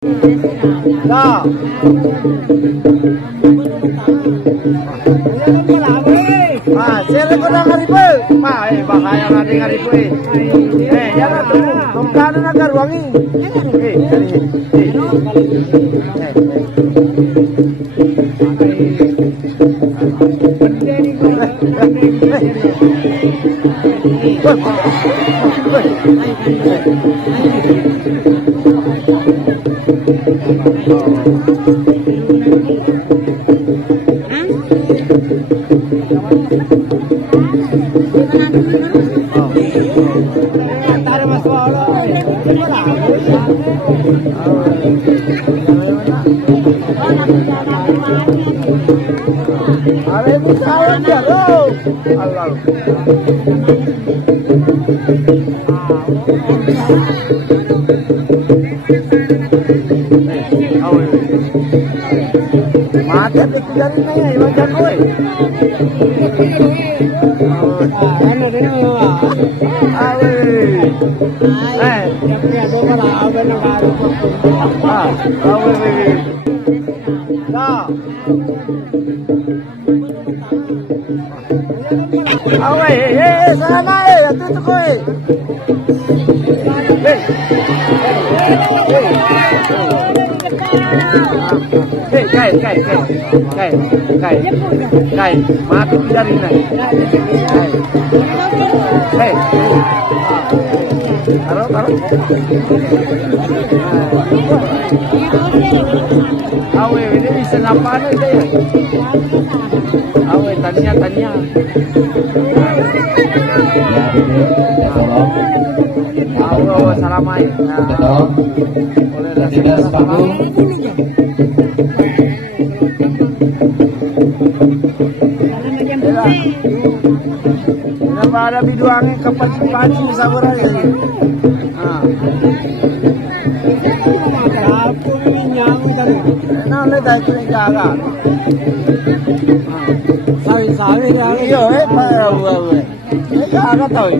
Dah. Sila ko na ngaripo. Bahaya natin ngaripo jangan tunggu. Kung na karuangi. Mata dikejar ini macam koi. Sana itu koi. Kai, mati dari ini. Taruh. Awe, ini bisa ngapain itu ya? Awe, tanya. Awe, salamai. Tidak sepanggung. Kenapa ada biduangi kapan-kapan sabar aja. Nah, dah kena jaga. Sawi dah. Iyo, parah. Jaga tahu.